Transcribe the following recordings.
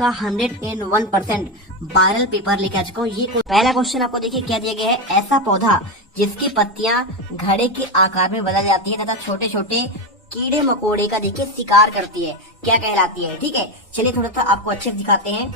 आपका 101% viral paper लेके आ चुका हूँ। ये पहला क्वेश्चन आपको देखिए क्या दिया गया है। ऐसा पौधा जिसकी पत्तियां घड़े के आकार में बदल जाती है तथा छोटे छोटे कीड़े मकोड़े का देखिए शिकार करती है, क्या कहलाती है। ठीक है, चलिए थोड़ा सा आपको अच्छे से दिखाते हैं।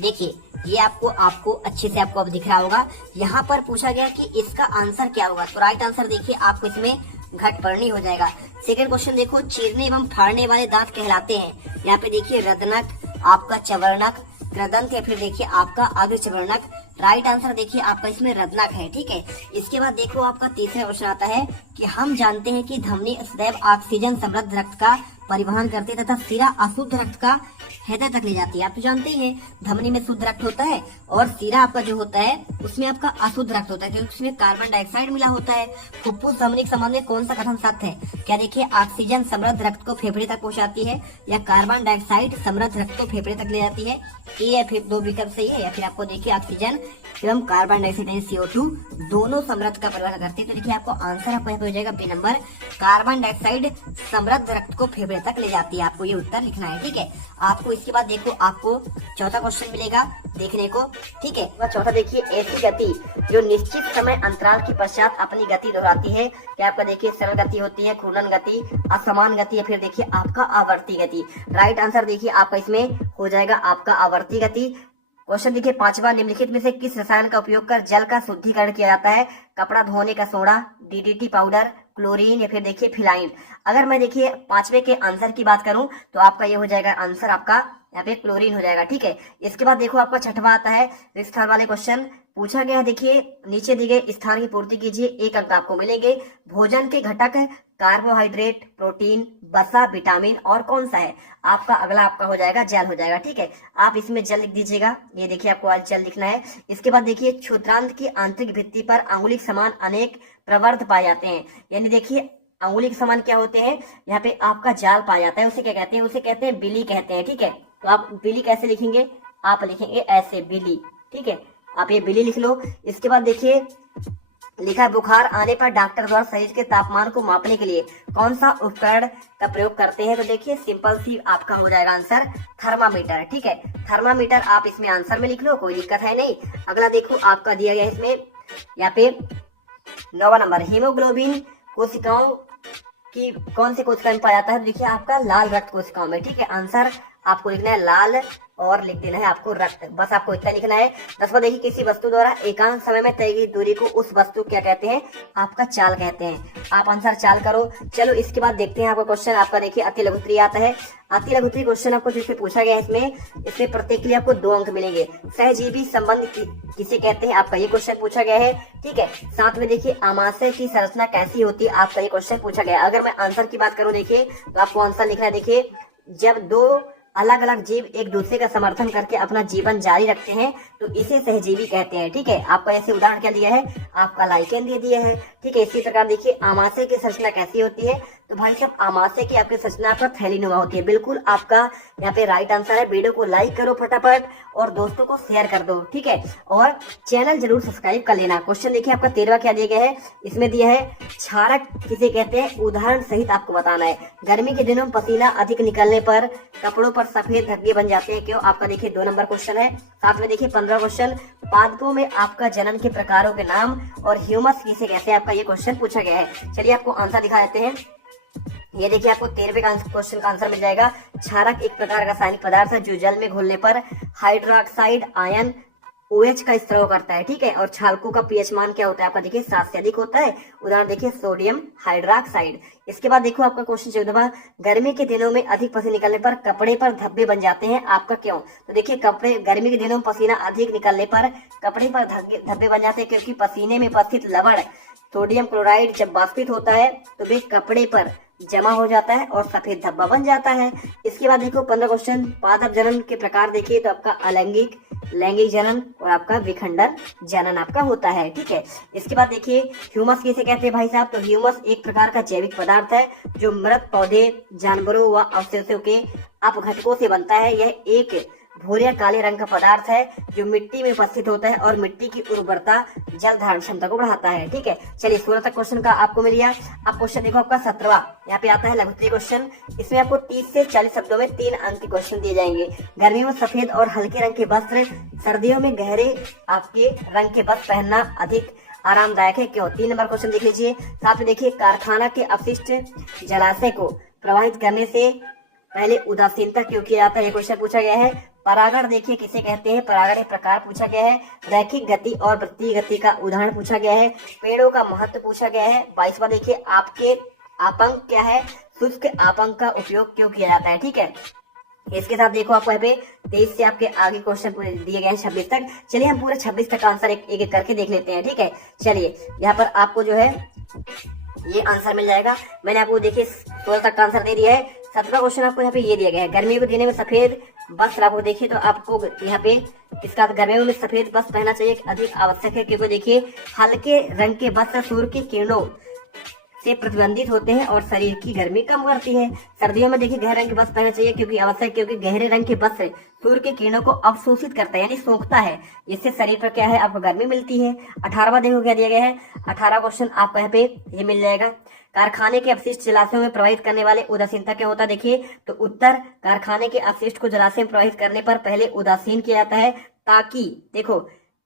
देखिए ये आपको अच्छे से आपको अब दिख रहा होगा। यहाँ पर पूछा गया कि इसका आंसर क्या होगा, तो राइट आंसर देखिए आपको इसमें घटपर्णी हो जाएगा। सेकंड क्वेश्चन देखो, चीरने एवं फाड़ने वाले दांत कहलाते हैं। यहाँ पे देखिए रदनक, आपका चवर्णक, कृदंत या फिर देखिए आपका अग्रचवर्णक। राइट आंसर देखिए आपका इसमें रत्नक है। ठीक है, इसके बाद देखो आपका तीसरा क्वेश्चन आता है कि हम जानते हैं कि धमनी सदैव ऑक्सीजन समृद्ध रक्त का परिवहन करती है तथा सिरा अशुद्ध रक्त का हृदय तक ले जाती है। आप तो जानते ही हैं धमनी में शुद्ध रक्त होता है और सिरा आपका जो होता है उसमें आपका अशुद्ध रक्त होता है क्योंकि उसमें कार्बन डाइऑक्साइड मिला होता है। फुफ्फुस धमनी के संबंध में कौन सा कथन सत्य है? क्या देखिए ऑक्सीजन समृद्ध रक्त को फेफड़े तक पहुंचाती है या कार्बन डाइऑक्साइड समृद्ध रक्त को फेफड़े तक ले जाती है? ए या फिर दो विकल्प सही है, या फिर आपको देखिए ऑक्सीजन एवं कार्बन डाइऑक्साइड CO2 दोनों समृद्ध का परिवहन करते हैं। तो देखिए आपको आंसर आपको यहाँ पे हो जाएगा बी नंबर, कार्बन डाइऑक्साइड समृद्ध रक्त को फेफड़े तक ले जाती है। आपको ये उत्तर लिखना है। ठीक है, आपको इसके बाद देखो आपको चौथा क्वेश्चन मिलेगा देखने को। ठीक है, वह चौथा देखिए, ऐसी गति जो निश्चित समय अंतराल के पश्चात अपनी गति दोहराती है। क्या आपका देखिए सरल गति होती है, घूर्णन गति, असमान गति या फिर देखिए आपका आवर्ती गति। राइट आंसर देखिए आपका इसमें हो जाएगा आपका आवर्ती गति। क्वेश्चन देखिए पांचवा, निम्नलिखित में से किस रसायन का उपयोग कर जल का शुद्धिकरण किया जाता है? कपड़ा धोने का सोडा, DDT पाउडर, क्लोरीन या फिर देखिए फिलाइन। अगर मैं देखिए पांचवे के आंसर की बात करूं तो आपका ये हो जाएगा आंसर आपका यहाँ पे क्लोरीन हो जाएगा। ठीक है, इसके बाद देखो आपका छठवा आता है विस्तार वाले क्वेश्चन। पूछा गया है देखिए नीचे दिए गए स्थान की पूर्ति कीजिए, 1 अंक आपको मिलेंगे। भोजन के घटक कार्बोहाइड्रेट, प्रोटीन, वसा, विटामिन और कौन सा है? आपका अगला आपका हो जाएगा जल हो जाएगा। ठीक है, आप इसमें जल लिख दीजिएगा। ये देखिए आपको आज जल लिखना है। इसके बाद देखिए क्षुद्रांत की आंतरिक भित्ति पर अंगुली के समान अनेक प्रवर्ध पाए जाते हैं। यानी देखिए अंगुली के समान क्या होते हैं? यहाँ पे आपका जाल पाया जाता है, उसे क्या कहते हैं? उसे कहते हैं बिली कहते हैं। ठीक है, तो आप बिली कैसे लिखेंगे? आप लिखेंगे ऐसे बिली। ठीक है, आप ये बिली लिख लो। इसके बाद देखिए लिखा, बुखार आने पर डॉक्टर द्वारा शरीर के तापमान को मापने के लिए कौन सा उपकरण का प्रयोग करते हैं? तो देखिए सिंपल सी आपका हो जाएगा आंसर थर्मामीटर। ठीक है, थर्मामीटर आप इसमें आंसर में लिख लो, कोई दिक्कत है नहीं। अगला देखो आपका दिया गया है इसमें यहाँ पे 9वां नंबर, हीमोग्लोबिन कोशिकाओं की कौन से कोशिका में पाया जाता है? देखिए आपका लाल रक्त कोशिकाओं में। ठीक है, आंसर आपको लिखना है लाल और लिख देना है आपको रक्त, बस आपको इतना लिखना है। 10वां देखिए, किसी वस्तु द्वारा एकांत समय में तय की दूरी को उस वस्तु क्या कहते हैं? आपका चाल कहते हैं। आप आंसर चाल करो। चलो इसके बाद देखते हैं आपका क्वेश्चन। आपका देखिए अति लघुत्री आता है। अति लघुत्री क्वेश्चन आपको जिससे पूछा गया है इसमें प्रत्येक के लिए आपको 2 अंक मिलेंगे। सहजीवी संबंध किसे कहते हैं? आपका ये क्वेश्चन पूछा गया है। ठीक है, साथ में देखिए आमाशय की संरचना कैसी होती है? आपका ये क्वेश्चन पूछा गया है। अगर मैं आंसर की बात करूं देखिए तो आपको आंसर लिखना है। देखिए जब 2 अलग अलग जीव एक दूसरे का समर्थन करके अपना जीवन जारी रखते हैं तो इसे सहजीवी कहते हैं। ठीक है, आपका ऐसे उदाहरण क्या दिया है? आपका लाइकेन दे दिया है। ठीक है, इसी प्रकार देखिए आमाशय की संरचना कैसी होती है? तो भाई साहब आमाशय की आपकी संरचना आपका थैलीनुमा होती है। बिल्कुल आपका यहाँ पे राइट आंसर है। वीडियो को लाइक करो फटाफट और दोस्तों को शेयर कर दो। ठीक है, और चैनल जरूर सब्सक्राइब कर लेना। क्वेश्चन देखिए आपका 13वां क्या दिया गया है? इसमें दिया है क्षारक किसे कहते हैं? उदाहरण सहित आपको बताना है। गर्मी के दिनों में पसीना अधिक निकलने पर कपड़ों पर सफेद धब्बे बन जाते हैं, क्यों? आपका देखिए 2 नंबर क्वेश्चन है। साथ में देखिए 15वां क्वेश्चन, पादपों में आपका जनन के प्रकारों के नाम और ह्यूमस किसे कहते हैं? आपका ये क्वेश्चन पूछा गया है। चलिए आपको आंसर दिखा देते हैं। ये देखिए आपको 13वें क्वेश्चन का आंसर मिल जाएगा। क्षारक एक प्रकार का रासायनिक पदार्थ है जो जल में घुलने पर हाइड्रोक्साइड आयन OH का स्त्राव करता है। ठीक है, और क्षारकों का pH मान क्या होता है? आपका देखिए 7 से अधिक होता है। उदाहरण देखिए सोडियम हाइड्रोक्साइड। इसके बाद देखो आपका क्वेश्चन 14वां, गर्मी के दिनों में अधिक पसीना निकलने पर कपड़े पर धब्बे बन जाते हैं, आपका क्यों? तो देखिए कपड़े गर्मी के दिनों में पसीना अधिक निकलने पर कपड़े पर धब्बे बन जाते हैं क्योंकि पसीने में उपस्थित लवण सोडियम क्लोराइड जब वाष्पित होता है तो वे कपड़े पर जमा हो जाता है और सफेद धब्बा बन जाता है। इसके बाद देखो 15 क्वेश्चन, पादप जनन के प्रकार देखिए तो आपका अलैंगिक, लैंगिक जनन और आपका विखंडन जनन आपका होता है। ठीक है, इसके बाद देखिए ह्यूमस किसे कहते हैं भाई साहब? तो ह्यूमस एक प्रकार का जैविक पदार्थ है जो मृत पौधे, जानवरों व अवशेषों के अपघटकों से बनता है। यह एक भूरे या काले रंग का पदार्थ है जो मिट्टी में उपस्थित होता है और मिट्टी की उर्वरता जल धारण क्षमता को बढ़ाता है। ठीक है, चलिए 16 तक क्वेश्चन का आपको मिल गया। अब क्वेश्चन देखो आपका 17वां, यहाँ पे आता है लघुत्तरीय क्वेश्चन। इसमें आपको 30 से 40 शब्दों में 3 अंक के क्वेश्चन दिए जाएंगे। गर्मियों में सफेद और हल्के रंग के वस्त्र, सर्दियों में गहरे आपके रंग के वस्त्र पहनना अधिक आरामदायक है, क्यों? 3 नंबर क्वेश्चन देख लीजिए। साथ में देखिए, कारखाना के अपशिष्ट जलाशय को प्रवाहित करने से पहले उदासीनता क्यों किया जाता है, ये क्वेश्चन पूछा गया है। परागण देखिए किसे कहते हैं, परागण एक प्रकार पूछा गया है। रैखिक गति और वृत्तीय गति का उदाहरण पूछा गया है। पेड़ों का महत्व पूछा गया है। 22वां देखिए, आपके आपंक क्या है, शुष्क आपंक का उपयोग क्यों किया जाता है। ठीक है, इसके साथ देखो आपको यहाँ पे 23 से आपके आगे क्वेश्चन दिए गए हैं 26 तक। चलिए हम पूरे 26 तक आंसर एक एक करके देख लेते हैं। ठीक है, चलिए यहाँ पर आपको जो है ये आंसर मिल जाएगा। मैंने आपको देखिए 16 तक का आंसर दे दिया है। 17वां क्वेश्चन आपको यहाँ पे ये दिया गया है, गर्मियों को देने में सफेद वस्त्र आपको देखिए तो आपको यहाँ पे इसका गर्मियों में सफेद वस्त्र पहनना चाहिए, अधिक आवश्यक है, क्योंकि देखिए हल्के रंग के वस्त्र सूर्य की किरणों से प्रतिबंधित होते हैं और शरीर की गर्मी कम करती है। सर्दियों में देखिए गहरे रंग के वस्त्र पहनना चाहिए क्योंकि आवश्यक, क्योंकि गहरे रंग के वस्त्र सूर्य की किरणों को अवशोषित करता है, यानी सोखता है, इससे शरीर पर क्या है आपको गर्मी मिलती है। 18वां देखो क्या दिया गया है। 18वां क्वेश्चन आपको यहाँ पे ये मिल जाएगा, कारखाने के अपशिष्ट जलाशयों में प्रवाहित करने वाले उदासीनता क्या होता है। देखिए तो उत्तर, कारखाने के अपशिष्ट को जलाशय में प्रवाहित करने पर पहले उदासीन किया जाता है ताकि देखो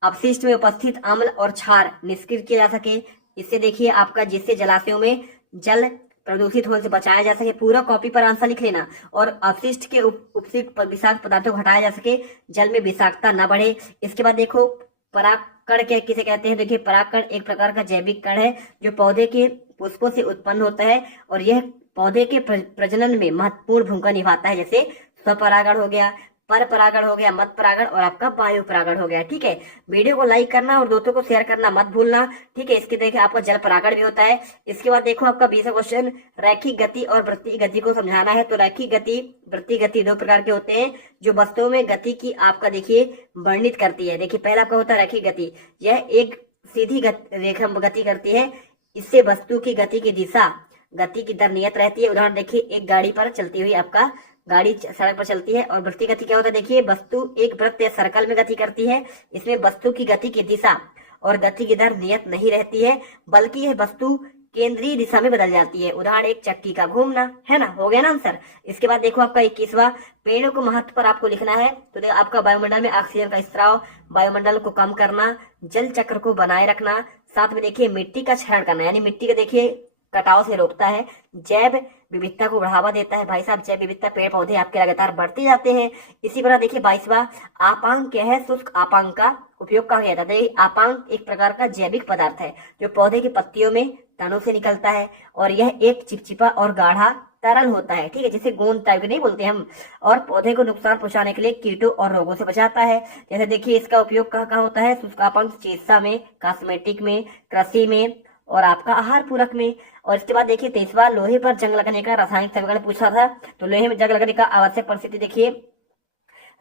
अपशिष्ट में उपस्थित अम्ल और क्षार निष्क्रिय किया जा सके। इससे देखिए आपका, जिससे जलाशयों में जल प्रदूषित होने से बचाया जा सके। पूरा कॉपी पर आंसर लिख लेना। और अपशिष्ट के उपस्थित विषाक्त पदार्थों को हटाया जा सके, जल में विषाक्तता न बढ़े। इसके बाद देखो, परागकण क्या किसे कहते हैं। देखिए परागकण एक प्रकार का जैविक कण है जो पौधे के पुष्पों से उत्पन्न होता है और यह पौधे के प्रजनन में महत्वपूर्ण भूमिका निभाता है। जैसे स्वपरागण हो गया, पर परागण हो गया, मत परागण और आपका वायु परागण हो गया। ठीक है, वीडियो को लाइक करना और दोस्तों को शेयर करना मत भूलना। ठीक है, इसके देखिए आपका जल परागण भी होता है। इसके बाद देखो आपका 20वां क्वेश्चन, रैखिक गति और वृत्तीय गति को समझाना है। तो रैखिक गति, वृत्तीय गति 2 प्रकार के होते हैं जो वस्तुओं में गति की आपका देखिए वर्णित करती है। देखिए पहला आपका होता है रैखिक गति, यह एक सीधी रेखा गति करती है, इससे वस्तु की गति की दिशा, गति की दर नियत रहती है। उदाहरण देखिए, एक गाड़ी पर चलती हुई आपका गाड़ी सड़क पर चलती है। और वृत्तीय गति क्या होता है, देखिए वस्तु एक वृत्त या सर्कल में गति करती है, इसमें वस्तु की गति की दिशा और गति की दर नियत नहीं रहती है, बल्कि यह वस्तु केंद्रीय दिशा में बदल जाती है। उदाहरण एक चक्की का घूमना, है ना, हो गया ना आंसर। इसके बाद देखो आपका 21वां, पेड़ों को महत्व पर आपको लिखना है। तो देखो आपका वायुमंडल में ऑक्सीजन का स्त्राव, वायुमंडल को कम करना, जल चक्र को बनाए रखना, साथ में देखिए मिट्टी का क्षरण करना, यानी मिट्टी का देखिए कटाव से रोकता है, जैव विविधता को बढ़ावा देता है। भाई साहब, जैव विविधता, पेड़ पौधे आपके लगातार बढ़ते जाते हैं। इसी तरह देखिए 22वां, आपांक क्या है, शुष्क आपांक का उपयोग कहा गया था। देखिए आपांक एक प्रकार का जैविक पदार्थ है जो पौधे की पत्तियों में तनों से निकलता है और यह एक चिपचिपा और गाढ़ा तरल होता है। ठीक है, जिसे गोंद टाइप नहीं बोलते हम, और पौधे को नुकसान पहुंचाने के लिए कीटों और रोगों से बचाता है। जैसे देखिए इसका उपयोग कहाँ कहाँ होता है, शुष्क आपांक चिकित्सा में, कॉस्मेटिक में, कृषि में और आपका आहार पूरक में। और इसके बाद देखिए 23वां, लोहे पर जंग लगने का रासायनिक समीकरण पूछा था। तो लोहे में जंग लगने का आवश्यक परिस्थिति देखिए,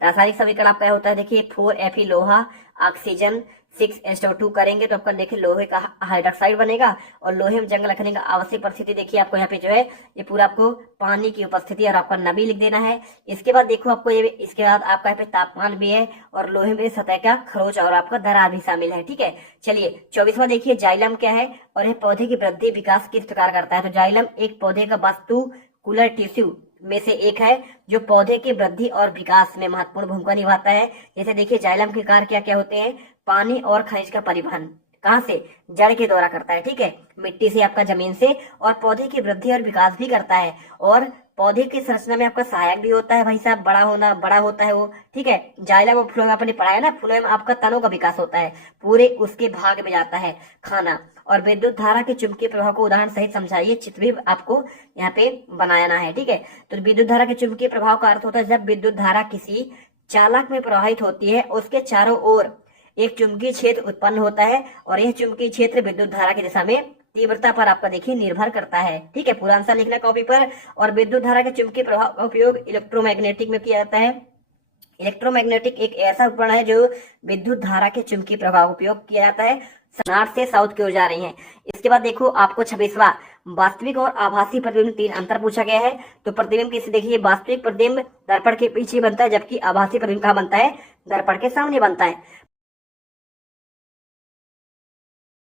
रासायनिक समीकरण आपका होता है देखिए 4Fe लोहा, ऑक्सीजन 6SO2 करेंगे तो आपका देखिए लोहे का हाइड्रोक्साइड बनेगा। और लोहे में जंग लगने का आवश्यक परिस्थिति देखिए आपको यहाँ पे जो है ये पूरा आपको पानी की उपस्थिति और आपका नमी लिख देना है। इसके बाद देखो आपको ये, इसके बाद आपका यहाँ पे तापमान भी है और लोहे में सतह का खरोच और आपका दरार भी शामिल है। ठीक है, चलिए 24वां देखिए, जाइलम क्या है और यह पौधे की वृद्धि विकास किस प्रकार करता है। तो जाइलम एक पौधे का वास्तुकुलर टिश्यू में से एक है जो पौधे की वृद्धि और विकास में महत्वपूर्ण भूमिका निभाता है। जैसे देखिए जाइलम के कार्य क्या क्या होते हैं, पानी और खनिज का परिवहन कहाँ से, जड़ के द्वारा करता है। ठीक है, मिट्टी से, आपका जमीन से, और पौधे की वृद्धि और विकास भी करता है और पौधे की संरचना में आपका सहायक भी होता है। भाई साहब, बड़ा होता है वो। ठीक है, जाइलम और फ्लोएम आपने पढ़ा है ना, फ्लोएम आपका तनों का विकास होता है, पूरे उसके भाग में जाता है खाना। और विद्युत धारा के चुंबकीय प्रभाव को उदाहरण सहित समझाइए, चित्र भी आपको यहाँ पे बनाना है। ठीक है, तो विद्युत धारा के चुंबकीय प्रभाव का अर्थ होता है जब विद्युत धारा किसी चालक में प्रवाहित होती है, उसके चारों ओर एक चुंबकीय क्षेत्र उत्पन्न होता है और यह चुंबकीय क्षेत्र विद्युत धारा की दिशा में तीव्रता पर आपका देखिए निर्भर करता है। ठीक है, पूरा आंसर लिखना कॉपी पर। और विद्युत धारा के चुंबकीय प्रभाव का उपयोग इलेक्ट्रोमैग्नेटिक में किया जाता है। इलेक्ट्रोमैग्नेटिक एक ऐसा उपकरण है जो विद्युत धारा के चुंबकीय प्रभाव का उपयोग किया जाता है। नॉर्थ से साउथ की ओर जा रही है। इसके बाद देखो आपको 26वां, वास्तविक और आभासी प्रतिबिंब 3 अंतर पूछा गया है। तो प्रतिबिंब किसे देखिए, वास्तविक प्रतिबिंब दर्पण के पीछे बनता है, जबकि आभासी प्रतिबिंब कहाँ बनता है, दर्पण के सामने बनता है।